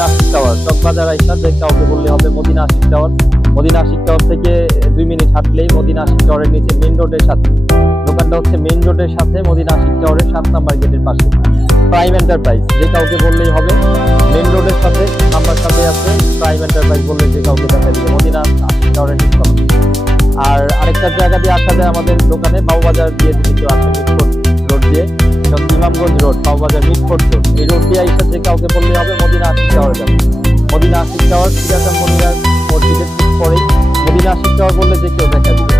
Medina Ashiq tower, Chawkbazar আইসা যে কাউকে বললে হবে মদিনা আশিক টাওয়ার। মদিনা আশিক টাওয়ার থেকে 2 মিনিট হাঁটলেই মদিনা আশিক টাওয়ারের নিচে মেইন রোডের সাথে দোকানটা হচ্ছে, মেইন রোডের সাথে মদিনা আশিক টাওয়ারের 7 নাম্বার গেটের পাশে প্রাইম এন্টারপ্রাইজ, যে কাউকে বললেই হবে। মেইন রোডের সাথে নাম্বার সাথে আছে প্রাইম এন্টারপ্রাইজ বললে যে কাউকে দেখা দিবে মদিনা আশিক টাওয়ারের নিচতলা। আর আরেকটা জায়গা দিয়ে আসা যায় আমাদের দোকানে, বাবুবাজার দিয়ে যদি কেউ আসে মিটফোর্ট রোড দিয়ে, ইমামগঞ্জ রোড, বাবুবাজার মিটফোর্ট রোড, এই রোড দিয়ে এসে যে কাউকে বললে হবে মদিনা আশিক টাওয়ার যাবে। মদিনা আশিক টাওয়ার সিরাজা মনিরার মসজিদের ঠিক পরেই মদিনা আশিক টাওয়ার বললে যে কেউ দেখা দিবে।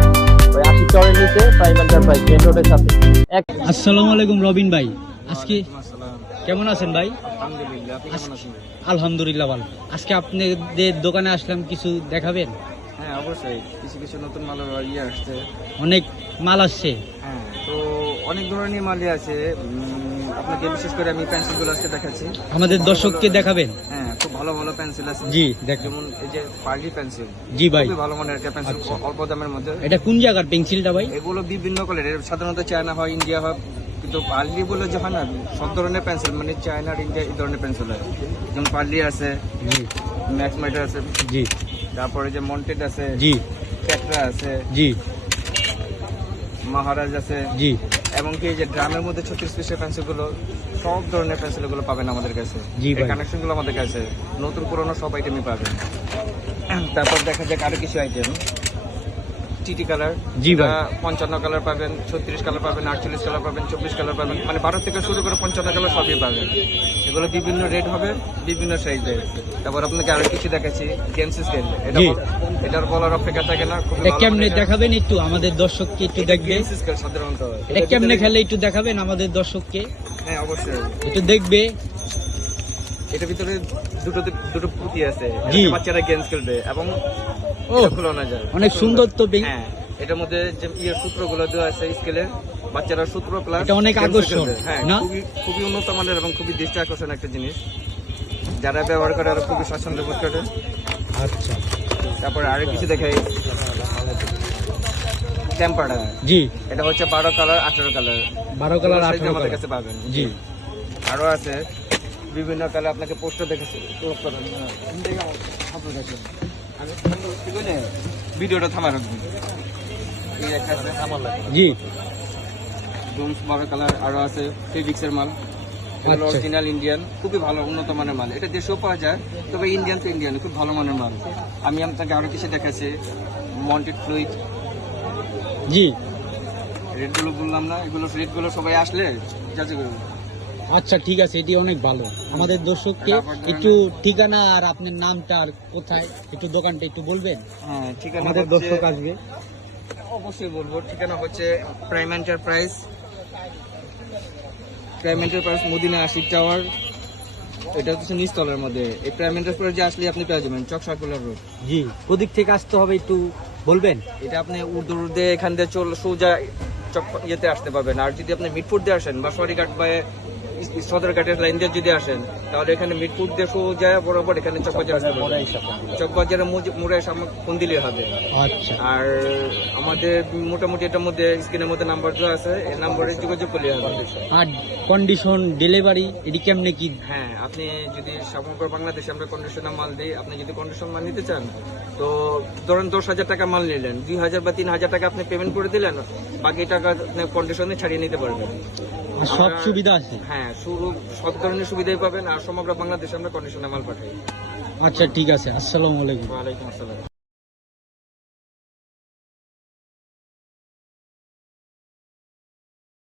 ওই আশিক টাওয়ারের নিচে প্রাইম এন্টারপ্রাইজ মেইন রোডের সাথে। আসসালামু আলাইকুম রবিন ভাই, আজকে কেমন আছেন ভাই? আলহামদুলিল্লাহ ভালো। আজকে আপনাদের দোকানে আসলাম, কিছু দেখাবেন? হ্যাঁ অবশ্যই, কিছু কিছু নতুন মাল আসছে, অনেক মাল আসছে। হ্যাঁ তো অনেক ধরনের মালই আছে। আপনাকে বিশেষ করে আমি পেন্সিলগুলো আজকে দেখাচ্ছি, আমাদের দর্শককে দেখাবেন? হ্যাঁ খুব ভালো ভালো পেন্সিল আছে। জি দেখ, যেমন এই যে পার্লি পেন্সিল। জি ভাই, খুবই ভালো মানের একটা পেন্সিল, অল্প দামের মধ্যে। এটা কোন জায়গার পেন্সিলটা ভাই? এগুলো বিভিন্ন কালারের, সাধারণত চায়না হয়, ইন্ডিয়া হয়, কিন্তু পার্লি বলে যে হয় না, সব ধরনের পেন্সিল মানে চায়না আর ইন্ডিয়া এই ধরনের পেন্সিল হয়। যেমন পার্লি আছে, জি ম্যাক্স মাইটার আছে, জি, তারপরে যে মন্টেড আছে, জি ক্যাটরা আছে, জি মহারাজ আছে, জি, এবং কি যে ড্রামের মধ্যে 36 পিসের পেন্সিলগুলো, সব ধরনের পেন্সিলগুলো পাবেন আমাদের কাছে। জি ভাই, কানেকশনগুলো আমাদের কাছে নতুন পুরনো সব আইটেমই পাবেন। তারপর দেখা যাক আরো কিছু আইটেম, টিটি কালার। জি ভাই, 55 কালার পাবেন, 36 কালার পাবেন, 48 কালার পাবেন, 24 কালার পাবেন, মানে 12 থেকে শুরু করে 55 কালার সবই পাবেন। এগুলো বিভিন্ন রেট হবে, বিভিন্ন সাইজের। তারপর আপনাকে আরো কিছু দেখাচ্ছি, ক্যান্সি স্কেল। এটার বলার অপেক্ষা থাকে না। এটা কেমনে দেখাবেন একটু আমাদের দর্শককে? একটু দেখবে ক্যান্সি স্কেল সাধারণত এটা কেমনে খেলে একটু দেখাবেন আমাদের দর্শককে? হ্যাঁ অবশ্যই, একটু দেখবে। এটার ভিতরে দুটো পুঁতি আছে, জি, বাচ্চারা গেমস খেলবে এবং খোলানো যায়। অনেক সুন্দর তো। হ্যাঁ এটার মধ্যে যে সূত্রগুলো দেওয়া আছে স্কেলের, বাচ্চারা সূত্র প্লাস এটা অনেক আকর্ষণ। হ্যাঁ না, খুবই উন্নত মানের এবং খুবই দৃষ্টি আকর্ষণ একটা জিনিস, যারা ব্যবহার করে আরো খুবই স্বাচ্ছন্দ্য বোধ করে। আচ্ছা, তারপরে আরো কিছু দেখাই, টেম্পারটা। জি, এটা হচ্ছে 12 কালার 18 কালার, 12 কালার 18 আমাদের কালার কাছে পাবেন। জি, আরো আছে বিভিন্ন কালার, আপনাকে পোস্টার দেখেছি ভিডিওটা থামা রাখবেন। এই একটা আছে জি, ডোমস 12 কালার, আরো আছে ফেব্রিক্সের মাল, এগুলো আচ্ছা, অরিজিনাল ইন্ডিয়ান, খুবই ভালো উন্নত মানের মাল। এটা দেশেও পাওয়া যায়, তবে ইন্ডিয়ান তো ইন্ডিয়ান, খুব ভালো মানের মাল। আমি আপনাকে আরো কিছু দেখাচ্ছি, মন্টেড ফ্লুইড। জি, রেটগুলো বললাম না, এগুলো রেটগুলো সবাই আসলে যাচাই করবে। আচ্ছা ঠিক আছে, এটি অনেক ভালো। আমাদের দর্শককে একটু ঠিকানা আর আপনার নামটা আর কোথায়, একটু দোকানটা একটু বলবেন? হ্যাঁ ঠিকানা আমাদের দর্শক আসবে। অবশ্যই বলবো, ঠিকানা হচ্ছে prime enterprise, prime enterprise Madina Ashiq tower. এটা হচ্ছে নিচতলার মধ্যে। এই প্রাইম এন্টারপ্রাইজে আসলে আপনি পেয়ে যাবেন চক সার্কুলার রোড। জি, ওদিক থেকে আসতে হবে, একটু বলবেন? এটা আপনি উর্দু রোড দিয়ে এখান দিয়ে সোজা চক ইয়েতে আসতে পারবেন। আর যদি আপনি মিটফুট দিয়ে আসেন বা সরিঘাট বা সদরঘাটের লাইন দিয়ে যদি আসেন, তাহলে এখানে মিটফুট দিয়ে সোজা বরাবর এখানে চকবাজার আসতে পারবেন। চকবাজারের মোড়ে ফোন দিলে হবে। আচ্ছা, আর আমাদের মোটামুটি এটার মধ্যে স্ক্রিনের মধ্যে নাম্বার দেওয়া আছে, এই নাম্বারে যোগাযোগ করলে হবে। আর কন্ডিশন ডেলিভারি এটি কেমনে কি? হ্যাঁ আপনি যদি সমগ্র বাংলাদেশে আমরা কন্ডিশনে মাল দিই, আপনি যদি কন্ডিশন মাল নিতে চান, তো ধরেন 10,000 টাকা মাল নিলেন, 2,000 বা 3,000 টাকা আপনি পেমেন্ট করে দিলেন, বাকি টাকা আপনি কন্ডিশনে ছাড়িয়ে নিতে পারবেন। আর সব সুবিধা আছে? হ্যাঁ সব ধরনের সুবিধাই পাবেন, আর সমগ্র বাংলাদেশে আমরা কন্ডিশনে মাল পাঠাই। আচ্ছা ঠিক আছে, আসসালামু আলাইকুম। ওয়ালাইকুম আসসালাম।